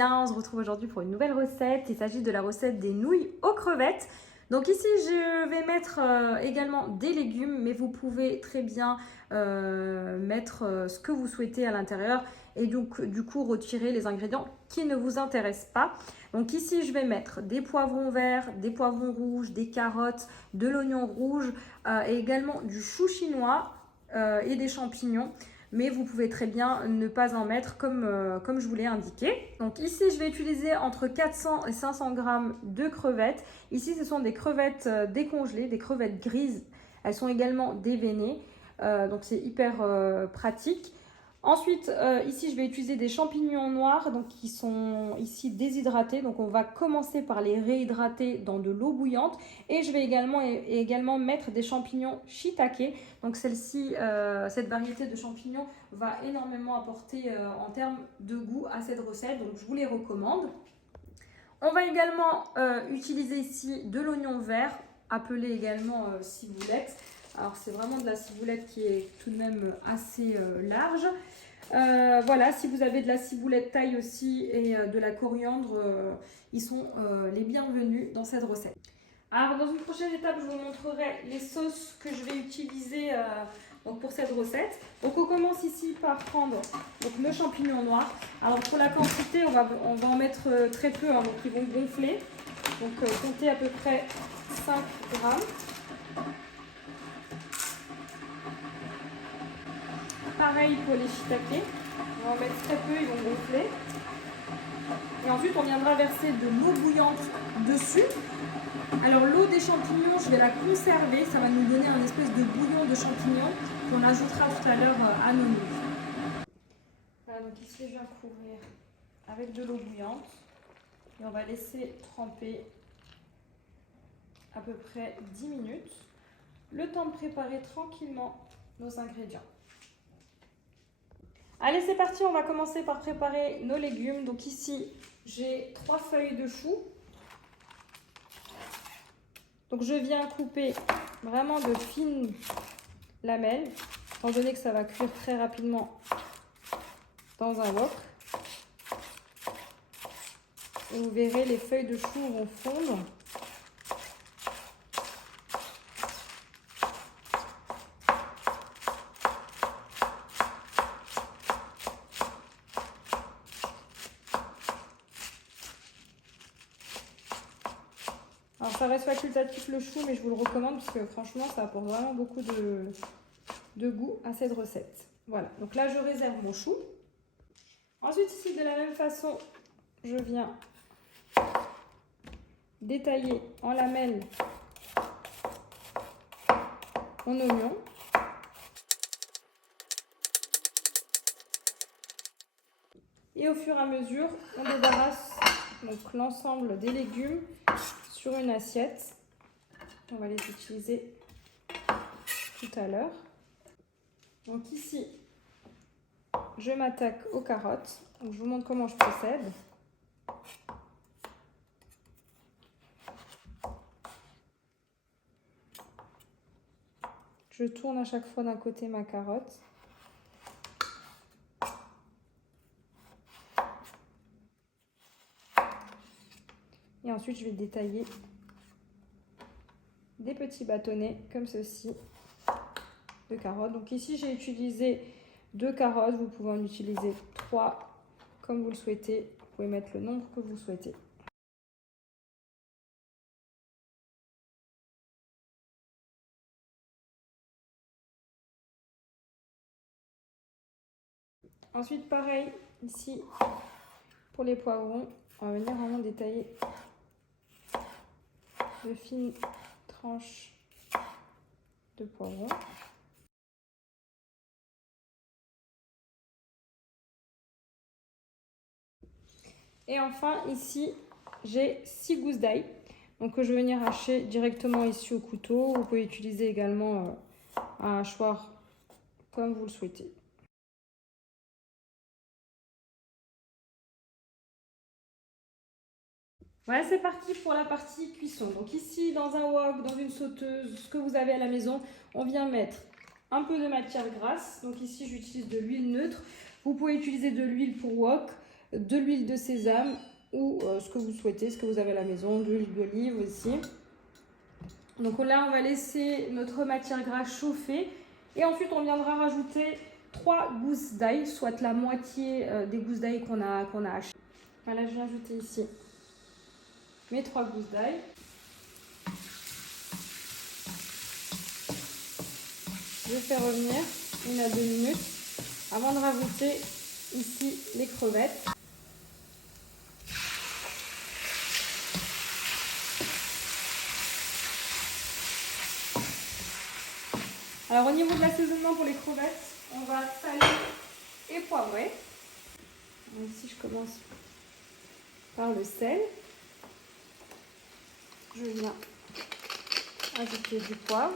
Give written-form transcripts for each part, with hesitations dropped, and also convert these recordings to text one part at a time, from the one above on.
bien, on se retrouve aujourd'hui pour une nouvelle recette. Il s'agit de la recette des nouilles aux crevettes. Donc ici, je vais mettre également des légumes, mais vous pouvez très bien mettre ce que vous souhaitez à l'intérieur et donc du coup retirer les ingrédients qui ne vous intéressent pas. Donc ici, je vais mettre des poivrons verts, des poivrons rouges, des carottes, de l'oignon rouge et également du chou chinois et des champignons. Mais vous pouvez très bien ne pas en mettre comme je vous l'ai indiqué. Donc ici, je vais utiliser entre 400 et 500 grammes de crevettes. Ici, ce sont des crevettes décongelées, des crevettes grises. Elles sont également déveinées, donc c'est hyper pratique. Ensuite, ici, je vais utiliser des champignons noirs donc, qui sont ici déshydratés. Donc, on va commencer par les réhydrater dans de l'eau bouillante. Et je vais également mettre des champignons shiitake. Donc, celle-ci, cette variété de champignons va énormément apporter en termes de goût à cette recette. Donc, je vous les recommande. On va également utiliser ici de l'oignon vert, appelé également ciboulette. Alors c'est vraiment de la ciboulette qui est tout de même assez large. Voilà, si vous avez de la ciboulette taille aussi et de la coriandre, ils sont les bienvenus dans cette recette. Alors dans une prochaine étape, je vous montrerai les sauces que je vais utiliser donc pour cette recette. Donc on commence ici par prendre donc, nos champignons noirs. Alors pour la quantité, on va en mettre très peu, hein, donc ils vont gonfler. Donc comptez à peu près 5 grammes. Pareil pour les shiitake, on va en mettre très peu, ils vont gonfler. Et ensuite, on viendra verser de l'eau bouillante dessus. Alors l'eau des champignons, je vais la conserver, ça va nous donner un espèce de bouillon de champignons qu'on ajoutera tout à l'heure à nos nouilles. Voilà, donc ici, je viens couvrir avec de l'eau bouillante et on va laisser tremper à peu près 10 minutes, le temps de préparer tranquillement nos ingrédients. Allez, c'est parti, on va commencer par préparer nos légumes. Donc ici, j'ai 3 feuilles de chou. Donc je viens couper vraiment de fines lamelles, étant donné que ça va cuire très rapidement dans un wok. Et vous verrez, les feuilles de chou vont fondre. Alors ça reste facultatif le chou, mais je vous le recommande parce que franchement ça apporte vraiment beaucoup de goût à cette recette. Voilà, donc là je réserve mon chou. Ensuite ici de la même façon, je viens détailler en lamelles mon oignon. Et au fur et à mesure, on débarrasse donc l'ensemble des légumes sur une assiette. On va les utiliser tout à l'heure. Donc ici, je m'attaque aux carottes. Donc, je vous montre comment je procède. Je tourne à chaque fois d'un côté ma carotte. Et ensuite, je vais détailler des petits bâtonnets comme ceci de carottes. Donc ici, j'ai utilisé 2 carottes. Vous pouvez en utiliser 3 comme vous le souhaitez. Vous pouvez mettre le nombre que vous souhaitez. Ensuite, pareil, ici, pour les poivrons, on va venir vraiment détailler de fines tranches de poivrons. Et enfin, ici, j'ai 6 gousses d'ail, donc que je vais venir hacher directement ici au couteau. Vous pouvez utiliser également un hachoir comme vous le souhaitez. Voilà, c'est parti pour la partie cuisson. Donc ici, dans un wok, dans une sauteuse, ce que vous avez à la maison, on vient mettre un peu de matière grasse. Donc ici, j'utilise de l'huile neutre. Vous pouvez utiliser de l'huile pour wok. de l'huile de sésame ou ce que vous souhaitez, ce que vous avez à la maison, de l'huile d'olive aussi. Donc là, on va laisser notre matière grasse chauffer et ensuite on viendra rajouter 3 gousses d'ail, soit la moitié des gousses d'ail qu'on a achetées. Voilà, je vais ajouter ici mes 3 gousses d'ail. Je fais revenir 1 à 2 minutes avant de rajouter ici les crevettes. Alors au niveau de l'assaisonnement pour les crevettes, on va saler et poivrer. Donc, ici je commence par le sel. Je viens ajouter du poivre.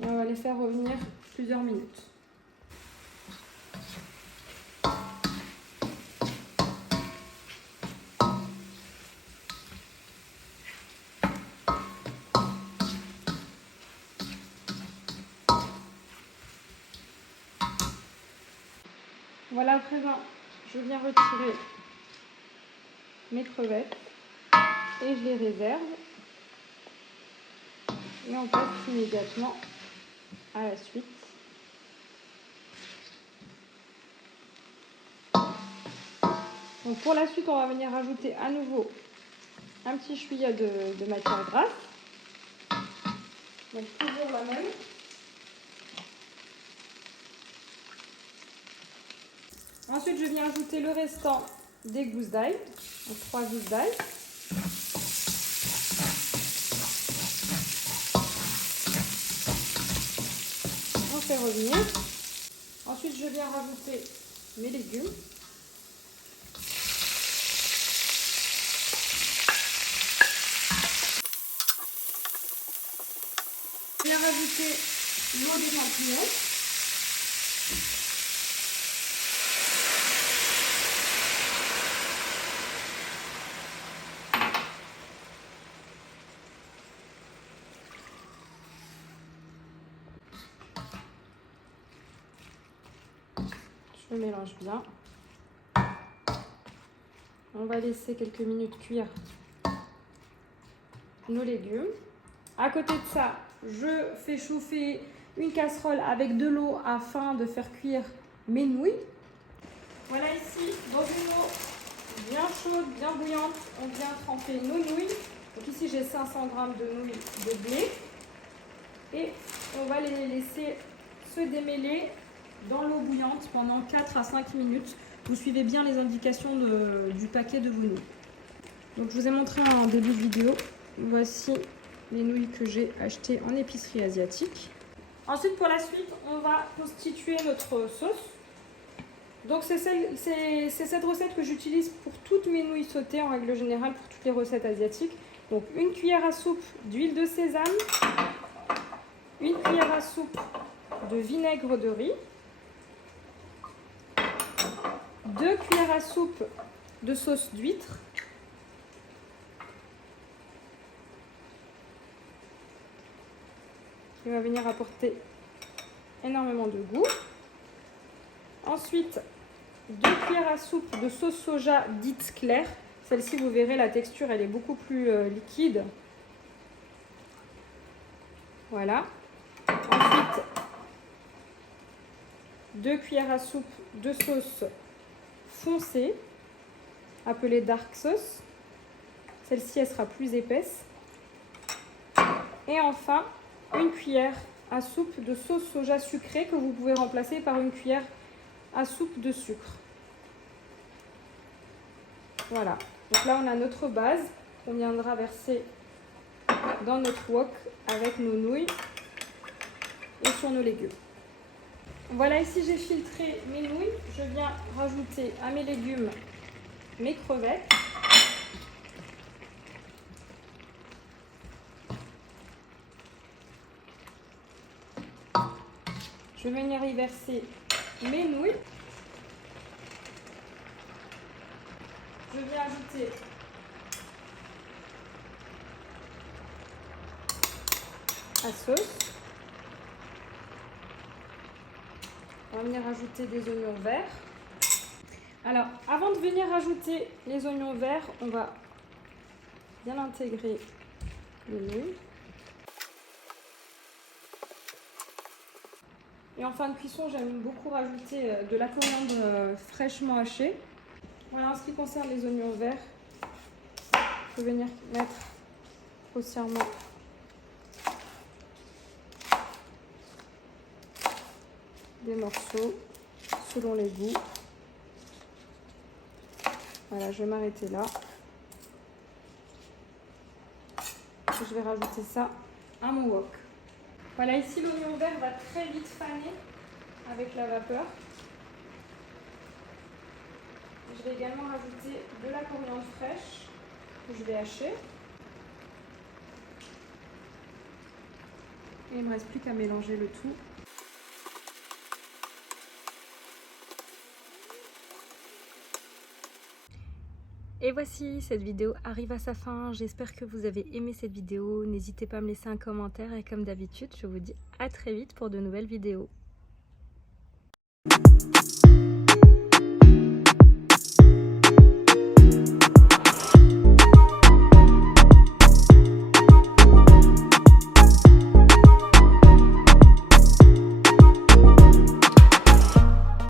Et on va les faire revenir plusieurs minutes. Voilà, à présent, je viens retirer mes crevettes et je les réserve. Et on passe immédiatement à la suite. Donc pour la suite, on va venir rajouter à nouveau un petit chouïa de matière grasse. Donc toujours la même. Ensuite, je viens ajouter le restant des gousses d'ail, donc 3 gousses d'ail. On fait revenir. Ensuite, je viens rajouter mes légumes. Je viens rajouter l'eau des champignons. Je mélange bien. On va laisser quelques minutes cuire nos légumes. À côté de ça, je fais chauffer une casserole avec de l'eau afin de faire cuire mes nouilles. Voilà, ici, dans une eau bien chaude, bien bouillante, on vient tremper nos nouilles. Donc ici, j'ai 500 g de nouilles de blé. Et on va les laisser se démêler dans l'eau bouillante pendant 4 à 5 minutes. Vous suivez bien les indications du paquet de vos nouilles. Donc je vous ai montré en début de vidéo. Voici les nouilles que j'ai achetées en épicerie asiatique. Ensuite, pour la suite, on va constituer notre sauce. Donc c'est cette recette que j'utilise pour toutes mes nouilles sautées en règle générale, pour toutes les recettes asiatiques. Donc 1 cuillère à soupe d'huile de sésame, 1 cuillère à soupe de vinaigre de riz, 2 cuillères à soupe de sauce d'huître, qui va venir apporter énormément de goût. Ensuite, 2 cuillères à soupe de sauce soja dite claire. Celle-ci, vous verrez, la texture, elle est beaucoup plus liquide. Voilà. Ensuite, 2 cuillères à soupe de sauce foncée, appelée dark sauce. Celle-ci, elle sera plus épaisse. Et enfin, 1 cuillère à soupe de sauce soja sucrée que vous pouvez remplacer par 1 cuillère à soupe de sucre. Voilà. Donc là, on a notre base qu'on viendra verser dans notre wok avec nos nouilles et sur nos légumes. Voilà, ici j'ai filtré mes nouilles. Je viens rajouter à mes légumes mes crevettes. Je vais venir y verser mes nouilles. Je viens ajouter à sauce. On va venir ajouter des oignons verts. Alors, avant de venir ajouter les oignons verts, on va bien intégrer les nouilles. Et en fin de cuisson, j'aime beaucoup rajouter de la coriandre fraîchement hachée. Voilà, en ce qui concerne les oignons verts, je vais venir mettre grossièrement des morceaux selon les goûts. Voilà, je vais m'arrêter là. Et je vais rajouter ça à mon wok. Voilà, ici l'oignon vert va très vite faner avec la vapeur. Je vais également rajouter de la coriandre fraîche que je vais hacher. Et il ne me reste plus qu'à mélanger le tout. Et voici, cette vidéo arrive à sa fin. J'espère que vous avez aimé cette vidéo. N'hésitez pas à me laisser un commentaire et comme d'habitude, je vous dis à très vite pour de nouvelles vidéos.